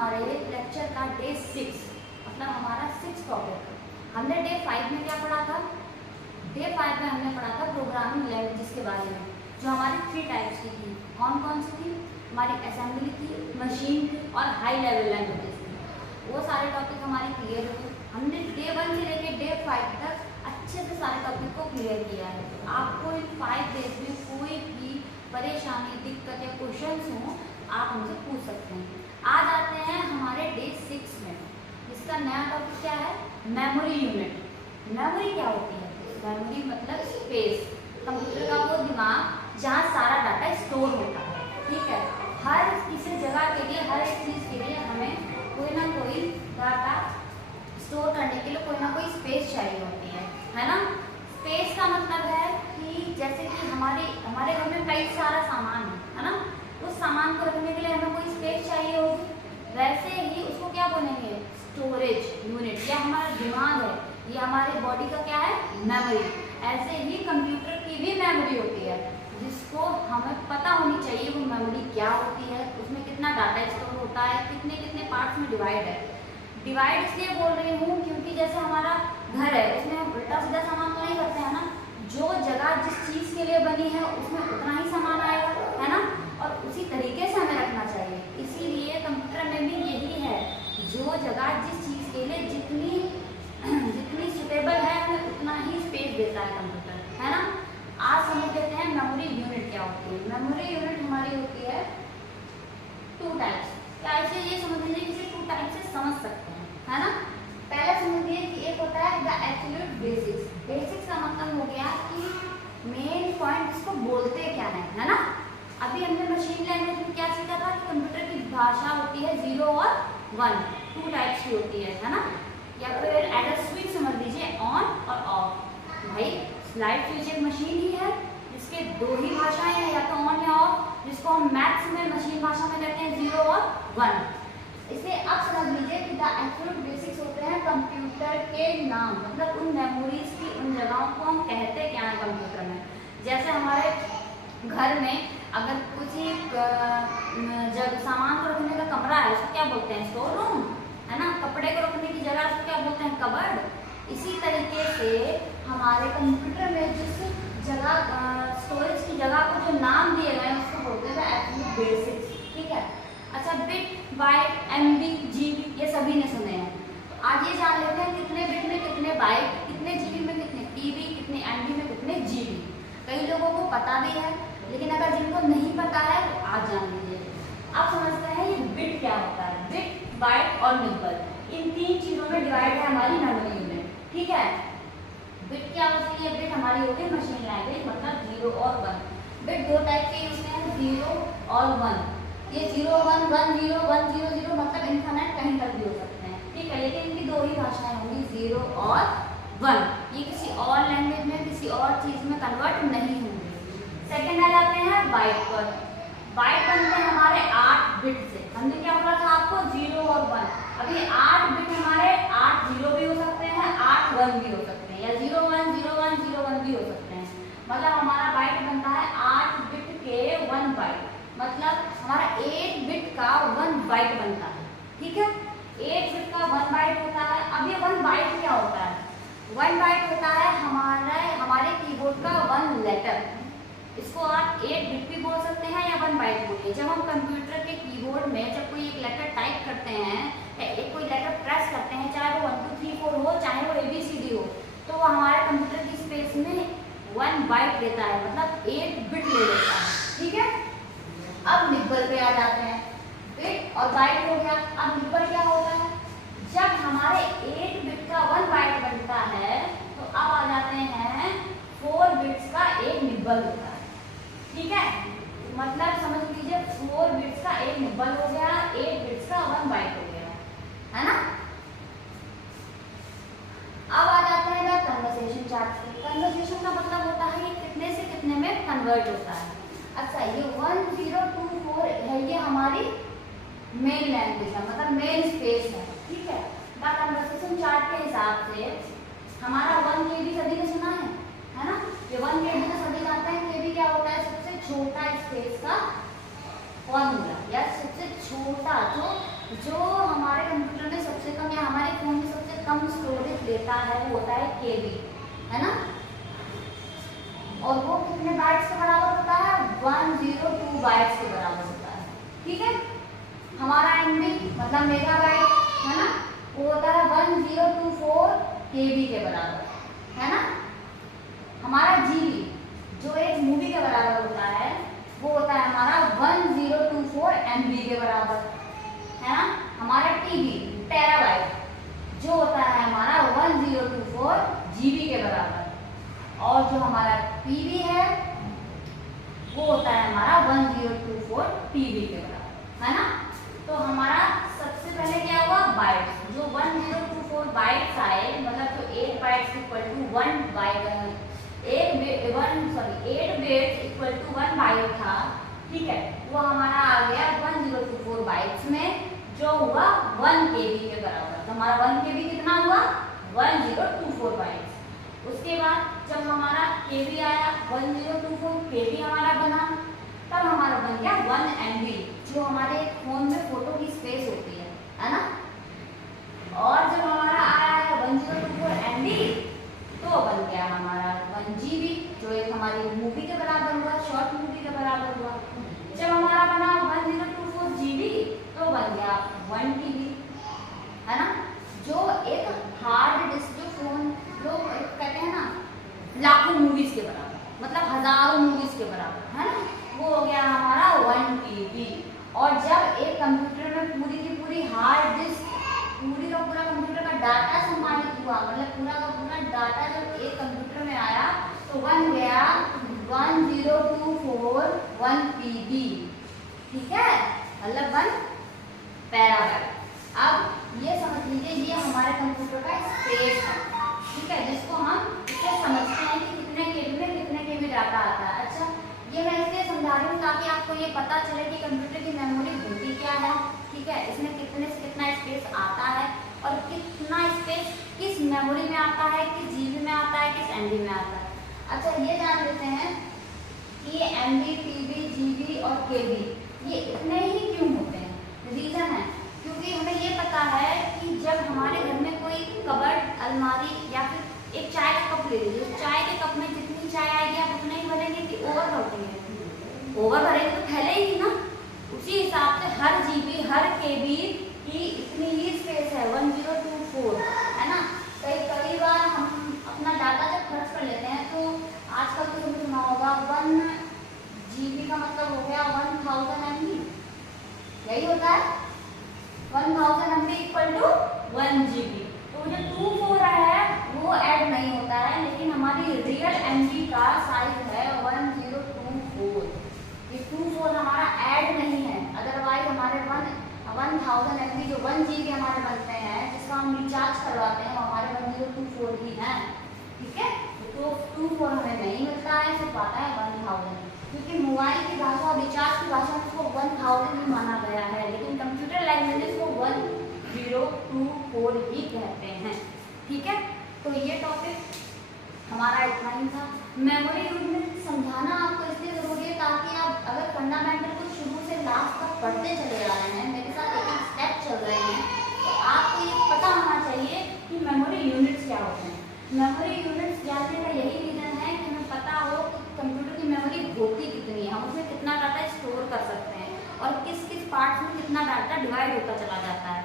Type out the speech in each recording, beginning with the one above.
हमारे लेक्चर का डे 6, मतलब हमारा 6 टॉपिक। हमने डे 5 में क्या पढ़ा था? डे 5 में हमने पढ़ा था प्रोग्रामिंग लैंग्वेजेस के बारे में, जो हमारी 3 टाइप्स की थी। कौन कौन सी थी? हमारी असेंबली थी, मशीन थी और हाई लेवल लैंग्वेजेस थी। वो सारे टॉपिक हमारे क्लियर हुए। हमने डे 1 से लेकर डे 5 तक अच्छे से सारे टॉपिक को क्लियर किया है। आपको इन 5 डेज में कोई भी परेशानी, दिक्कत या क्वेश्चंस हो, आप हमसे पूछ सकते हैं। आज आते हैं हमारे डे 6 में। इसका नया टॉपिक क्या है? Memory unit. मेमोरी क्या होती है? मेमोरी मतलब स्पेस, कंप्यूटर का वो दिमाग जहाँ सारा डाटा स्टोर होता है। ठीक है, हर किसी जगह के लिए, हर एक चीज़ के लिए हमें कोई ना कोई डाटा स्टोर करने के लिए कोई ना कोई स्पेस चाहिए होती है ना। स्पेस का मतलब है कि जैसे कि हमारे घर में कई सारा सामान है ना, उस सामान को रखने के लिए हमें कोई स्पेस चाहिए होगी। वैसे ही उसको क्या बोलेंगे? Storage unit. या हमारा दिमाग है, ये हमारे बॉडी का क्या है? मेमोरी। ऐसे ही कंप्यूटर की भी मेमोरी होती है, जिसको हमें पता होनी चाहिए वो मेमोरी क्या होती है, उसमें कितना डाटा स्टोर होता है, कितने कितने पार्ट्स में डिवाइड है। डिवाइड इसलिए बोल रही हूँ क्योंकि जैसे हमारा घर है, उसमें हम उल्टा सीधा सामान तो नहीं करते हैं ना। जो जगह जिस चीज़ के लिए बनी है उसमें उतना ही सामान आएगा, है ना, और उसी तरीके से हमें रखना चाहिए। इसीलिए कंप्यूटर में भी यही है, जो जगह जिस चीज़ के लिए जितनी सुटेबल है हमें उतना ही स्पेस देता है कंप्यूटर, है ना। आज समझ लेते हैं मेमोरी यूनिट क्या होती है। मेमोरी यूनिट हमारी होती है 2 टाइप्स। क्या ऐसे ये समझ लीजिए कि इसे 2 टाइप से समझ सकते हैं, है ना। पहला समझिए कि एक होता है द एब्सोल्यूट बेसिक्स। बेसिक्स का मतलब हो गया कि मेन पॉइंट इसको बोलते क्या है ना। अभी हमने मशीन लैंग्वेज में क्या सीखा था कि कंप्यूटर की भाषा होती है 0 और 1, 2 टाइप्स की होती है ना। या फिर एडर स्विच समझ लीजिए, ऑन और ऑफ। भाई स्लाइड स्विच एक मशीन ही है जिसके 2 ही भाषाएं हैं, या तो ऑन या ऑफ, जिसको हम मैथ्स में मशीन भाषा में कहते हैं 0 और 1। इसे अब समझ लीजिए कि द एब्सोल्यूट बेसिक्स होते हैं कंप्यूटर के नाम, मतलब उन मेमोरीज की उन जगहों को हम कहते क्या है कंप्यूटर में। जैसे हमारे घर में अगर कुछ जब सामान को रखने का कमरा है, उसको क्या बोलते हैं? स्टोर रूम, है ना। कपड़े को रखने की जगह उसको क्या बोलते हैं? कबर्ड। इसी तरीके से हमारे कंप्यूटर में जिस जगह स्टोरेज की जगह को जो नाम दिए गए हैं उसको बोलते हैं एब्सोल्यूट बेसिक्स। ठीक है। अच्छा, बिट, बाइट, MB, GB ये सभी ने सुने हैं। तो आज ये जान लेते हैं कितने बिट में कितने बाइट, कितने GB में कितने TB, कितने MB में कितने GB। कई लोगों को पता भी है, लेकिन अगर जिनको नहीं पता है तो आज जान लीजिए। अब समझते हैं ये बिट क्या होता है। बिट, बाइट और निबल, इन 3 चीज़ों में डिवाइड है हमारी मेमोरी यूनिट। ठीक है। बिट क्या होती है? बिट हमारी होती है मशीन लैंग्वेज, मतलब 0 और 1। बिट 2 टाइप के होते हैं, 0 और 1। ये 0 1 1 0 1 0 0 मतलब इनफिनिट कहीं तक भी हो सकते हैं। ठीक है, लेकिन इनकी 2 ही भाषाएं होंगी, 0 और 1। ये किसी और लैंग्वेज में, किसी और चीज़ में कन्वर्ट नहीं होंगे। सेकेंड आ जाते हैं बाइट पर। बाइट बनते हैं हमारे 8 बिट से। हमने क्या बोला था आपको? 0 और 1। अभी 8 बिट हमारे 8 0 भी हो सकते हैं, 8 1 भी हो सकते हैं, या 0 1 0 1 0 1 भी हो सकते हैं। मतलब हमारा बाइट बनता है 8 बिट के 1 बाइट, मतलब हमारा 8 बिट का 1 बाइट बनता है। ठीक है, 8 बिट का 1 बाइट होता है। अब ये 1 बाइट क्या होता है? 1 बाइट होता है हमारे कीबोर्ड का 1 लेटर। इसको आप 8 बिट भी बोल सकते हैं या 1 बाइट बोलिए। जब हम कंप्यूटर के कीबोर्ड में जब कोई एक लेटर टाइप करते हैं, कोई लेटर प्रेस करते हैं, चाहे वो 1 2 3 4 हो, चाहे वो ABCD हो, तो वो हमारे कंप्यूटर की स्पेस में 1 बाइट लेता है, मतलब 8 बिट ले लेता है। ठीक है। अब निबल पे आ जाते हैं। बिट और बाइट हो गया। अब निबल क्या होता है? जब हमारे 8 बिट का 1 बाइट बनता है तो अब आ जाते हैं 4 बिट्स का एक निबल होता है। ठीक है, मतलब समझ लीजिए 4 बिट्स का एक निबल हो गया, 8 बिट्स का 1 बाइट हो गया, है ना। अब आ जाते हैं कन्वर्सेशन चार्ट। कन्वर्सेशन का मतलब होता है ये कितने से कितने में कन्वर्ट होता है। अच्छा, ये 1024 है, ये हमारी मेन लैंग्वेज है, मतलब मेन स्पेस है। ठीक है। द कन्वर्सेशन चार्ट के हिसाब से हमारा 1 KB सभी ने सुना है ना। ये 1 KB तो सभी जानते हैं। KB क्या होता है? सबसे छोटा स्पेस का फॉर्मूला, या सबसे छोटा जो जो हमारे कंप्यूटर में सबसे कम या हमारे फोन में सबसे कम स्टोरेज लेता है वो होता है केबी, है ना। और वो कितने बाइट्स के बराबर होता है? 102 बाइट्स के बराबर होता है, ठीक है। हमारा एमबी मतलब मेगाबाइट, है ना, वो होता है 1024 केबी के बराबर, है ना। हमारा जीबी जो एक मूवी के बराबर होता है वो होता है हमारा 1024 एमबी के बराबर, है ना। हमारा टीबी टेराबाइट जो होता है हमारा 1024 जीबी के बराबर, और जो हमारा पीबी है वो होता है हमारा 1024 पीबी के बराबर, है ना। तो हमारा सबसे पहले क्या हुआ? बाइट्स। जो 1024 बाइट्स आए, मतलब जो 8 bytes equal to 1 byte, 8 bits equal to 1 byte था, ठीक है, वो हमारा आ गया 1024 बाइट्स में, जो हुआ 1 केबी के बराबर। तो हमारा 1 केबी कितना हुआ? 1024 बाइट्स। उसके बाद जब हमारा केबी आया 1024 केबी हमारा बना, तब हमारा बन गया 1 एमबी, जो हमारे फोन में फोटो की स्पेस होती है ना। और जब हमारा आया है 1024 एमबी, तो बन गया हमारा 1 जीबी, जो एक हमारी मूवी के बराबर हुआ, शॉर्ट मूवी के बराबर हुआ। जब हमारा बना 1024 जीबी, तो बन गया 1 टीबी, है ना। जो एक हार्ड डिस्क, जो फोन लोग कहते हैं ना लाखों मूवीज के बराबर, मतलब हजारों मूवीज के बराबर, है ना, वो हो गया हमारा 1 टीबी। और जब एक कंप्यूटर में पूरी की पूरी हार्ड डिस्क, पूरी का पूरा कंप्यूटर का डाटा सम्मानित हुआ, मतलब पूरा का पूरा डाटा जब एक कंप्यूटर में आया, तो बन गया 1024 1 पीबी, ठीक है, मतलब 1 टेराबाइट। अब ये समझ लीजिए ये हमारे कंप्यूटर का स्पेस है, ठीक है, जिसको हम इसे समझते हैं कि कितने केबी में कितने केबी डाटा आता है। अच्छा, ये मैं इसलिए समझा रही हूँ ताकि आपको ये पता चले कि कंप्यूटर की मेमोरी होती क्या है, ठीक है, इसमें कितने से कितना स्पेस आता है, और कितना स्पेस किस मेमोरी में आता है, किस जीबी में आता है, किस एमबी में आता है। अच्छा, ये जान लेते हैं कि ये एमबी, टीबी, जीबी और केबी ये इतने ही क्यों होते हैं। रीजन है क्योंकि हमें ये पता है कि जब हमारे घर में कोई कबर्ड, अलमारी या फिर एक चाय का कप ले लीजिए, चाय के कप में जितनी चाय आएगी आप उतना ही भरेंगे कि ओवर भरेंगे? ओवर भरेंगे तो फैलेगी ना। उसी हिसाब से हर जीबी, हर केबी की इतनी ही स्पेस है 1024, है ना। कई बार हम अपना डाटा जब खर्च कर लेते हैं तो आजकल तो तुमने सुना होगा 1 जीबी का मतलब हो गया 1000 एमबी, यही होता है 1000 एमबी इक्वल टू 1 जीबी। तो जो 24 है वो ऐड नहीं होता है, लेकिन हमारी रियल एमबी का साइज है 1024। ये 24 हमारा ऐड नहीं है, अदरवाइज हमारे 1000 एमबी जो 1 जीबी हमारे बनते हैं, जिसका हम रिचार्ज करवाते हैं, वो हमारे 1024 ही है, ठीक है। तो 24 हमें नहीं मिलता है, सिर्फ आता है 1000, क्योंकि मोबाइल की भाषा और रिचार्ज की भाषा में इसको 1000 ही माना गया है, लेकिन कंप्यूटर लैंग्वेज को 1024 ही कहते हैं, ठीक है। तो ये टॉपिक हमारा इतना ही था। मेमोरी यूनिट समझाना आपको इसलिए जरूरी है ताकि आप अगर फंडामेंटल को शुरू से लास्ट तक पढ़ते चले आ रहे हैं, मेरे साथ एक एक स्टेप चल रहे हैं, तो आपको ये पता होना चाहिए कि मेमोरी यूनिट्स क्या होते हैं। मेमोरी यूनिट्स जानने का यही रीजन है कि हमें पता हो कि कंप्यूटर की मेमोरी होती कितनी है, हम उसमें कितना डाटा स्टोर कर सकते हैं, और किस किस पार्ट्स में कितना डाटा डिवाइड होता चला जाता है।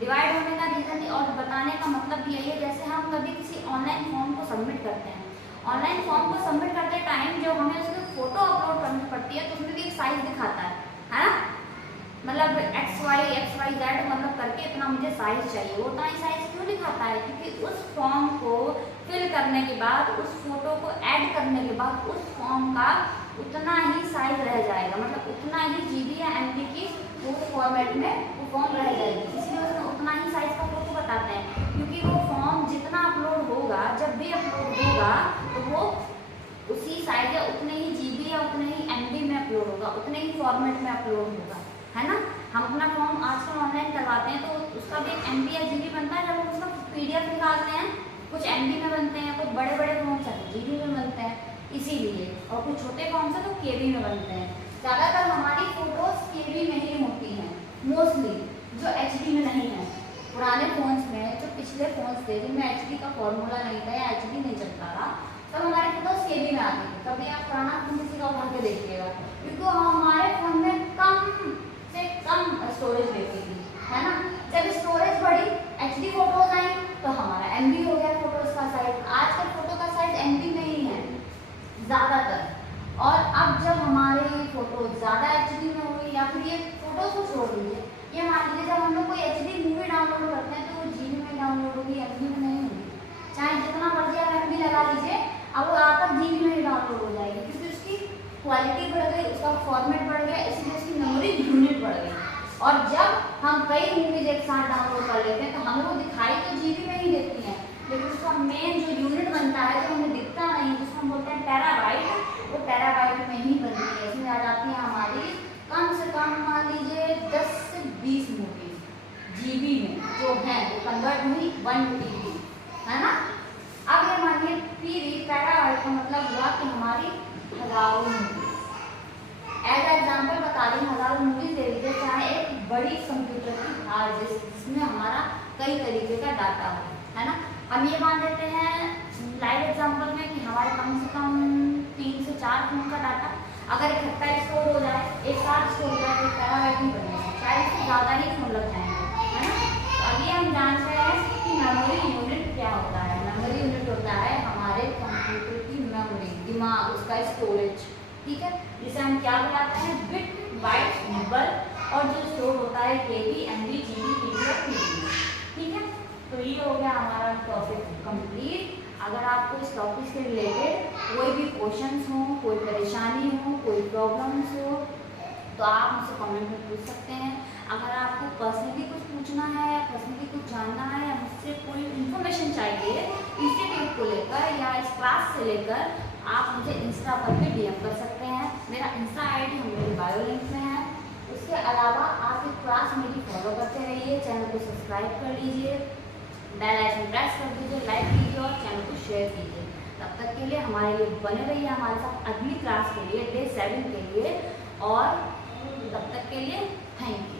डिवाइड होने का रीजन और बताने का मतलब भी यही है, जैसे हम कभी किसी ऑनलाइन फॉर्म को सबमिट करते हैं, ऑनलाइन फॉर्म को सबमिट करते टाइम जो हमें उसमें फोटो अपलोड करनी पड़ती है, तो उसमें भी एक साइज दिखाता है ना, मतलब XYZ मतलब करके इतना मुझे साइज चाहिए। वो उतना ही साइज क्यों दिखाता है? क्योंकि उस फॉर्म को फिल करने के बाद, उस फोटो को ऐड करने के बाद उस फॉर्म का उतना ही साइज रह जाएगा, मतलब उतना ही जीबी या एमबी की वो फॉर्मेट में वो फॉर्म रह जाएगी, इसलिए उसमें उतना ही साइज का फोटो बताते हैं। क्योंकि वो फॉर्म जितना अपलोड होगा, जब भी अपलोड होगा, तो वो उसी साइज या उतने ही जीबी या उतने ही एमबी में अपलोड होगा, उतने ही फॉर्मेट में अपलोड होगा, है ना। हम अपना फॉर्म आजकल ऑनलाइन करवाते हैं तो उसका भी एक एमबी या जीबी बनता है, जब हम उसका PDF निकालते हैं, कुछ एमबी में बनते हैं, कुछ बड़े बड़े फॉर्म्स हैं जीबी में बनते हैं, इसीलिए, और कुछ छोटे फॉर्म्स हैं तो केबी में बनते हैं। ज़्यादातर हमारी फोटोज केबी में ही होती हैं मोस्टली, जो HD में नहीं है। पुराने फ़ोन्स में, जो पिछले फ़ोन्स थे जिनमें HD का फॉर्मूला नहीं था या HD नहीं चलता था, तब हमारे फोटोज KB में आती थी। कभी आप पुराना फ़ोन किसी का उठा के देखिएगा, क्योंकि हमारे फ़ोन में कम से कम स्टोरेज लेती थी, है ना। जब स्टोरेज बढ़ी, HD फोटोज आई, तो हमारा MB हो गया फोटोज का साइज। आजकल फोटो का साइज MB में ही है ज़्यादातर। और अब जब हमारे फोटो ज़्यादा HD में हुई, या फिर ये फोटोज को छोड़ दीजिए, ये मान लीजिए जब हम लोग कोई HD मूवी डाउनलोड करते हैं तो वो GB में डाउनलोड होगी, MB में नहीं होगी। चाहे जितना मर्जी आप MB लगा लीजिए, अब वो आकर GB में ही डाउनलोड हो जाएगी, क्योंकि उसकी क्वालिटी बढ़ गई, उसका फॉर्मेट बढ़ गया, इसलिए उसकी मेमोरी यूनिट बढ़ गई। और जब हम कई मूवीज एक साथ डाउनलोड कर लेते हैं तो हमें वो दिखाई तो GB में ही देती हैं, लेकिन उसका मेन जो यूनिट बनता है, जो हमें दिखता नहीं, जिसको हम बोलते हैं टेराबाइट, वो टेराबाइट में ही बनती है। इसमें आ जाती है हमारी कम से कम मान लीजिए 10 से 20 मूवीज GB में जो हैं, वो कन्वर्ट हुई 1 TB, है ना। अब ये मानिए PB टेराबाइट का मतलब हुआ कि हमारी हजारों मूवीज। एज एग्जाम्पल बता रही हूँ, हजारों मूवीज ले लीजिए, चाहे एक बड़ी कंप्यूटर की हार्ड डिस्क जिसमें हमारा कई तरीके का डाटा हो, है ना। हम ये मान लेते हैं लाइव एग्जाम्पल में कि हमारे कम से कम 3 से 4 फोन का डाटा अगर इकट्ठा स्टोर हो जाए, एक साथ स्टोर हो जाए, तो टेराबाइट ही बनेगा, शायद इससे ज़्यादा ही फोन लग जाएंगे, है ना। तो अभी हम जान रहे हैं कि मेमोरी यूनिट क्या होता है। मेमोरी यूनिट होता है हमारे कंप्यूटर की मेमोरी, दिमाग, उसका स्टोरेज, ठीक है, जिसे हम क्या बुलाते हैं, बिट, बाइट, नंबर, और जो स्टोर होता है KB, MB, GB, TB और TB, ठीक है। तो ये हो गया हमारा टॉपिक कंप्लीट। अगर आपको इस टॉपिक से रिलेटेड कोई भी क्वेश्चंस हो, कोई परेशानी हो, कोई प्रॉब्लम्स हो, तो आप मुझसे कमेंट में पूछ सकते हैं। अगर आपको पर्सनली कुछ पूछना है या पर्सनली कुछ जानना है या मुझसे कोई इन्फॉर्मेशन चाहिए इंस्टीट्यूट को लेकर या इस क्लास से लेकर, आप मुझे इंस्टा पर भी DM कर सकते हैं। मेरा इंस्टा ID मेरे बायो लिंक में है। उसके अलावा आप इस क्लास मेरी फॉलो करते रहिए, चैनल को सब्सक्राइब कर लीजिए, बेल आइकन प्रेस कर दीजिए, लाइक कीजिए और चैनल को शेयर कीजिए। तब तक के लिए हमारे लिए बने रहिए हमारे साथ अगली क्लास के लिए, डे 7 के लिए। और तब तक के लिए थैंक यू।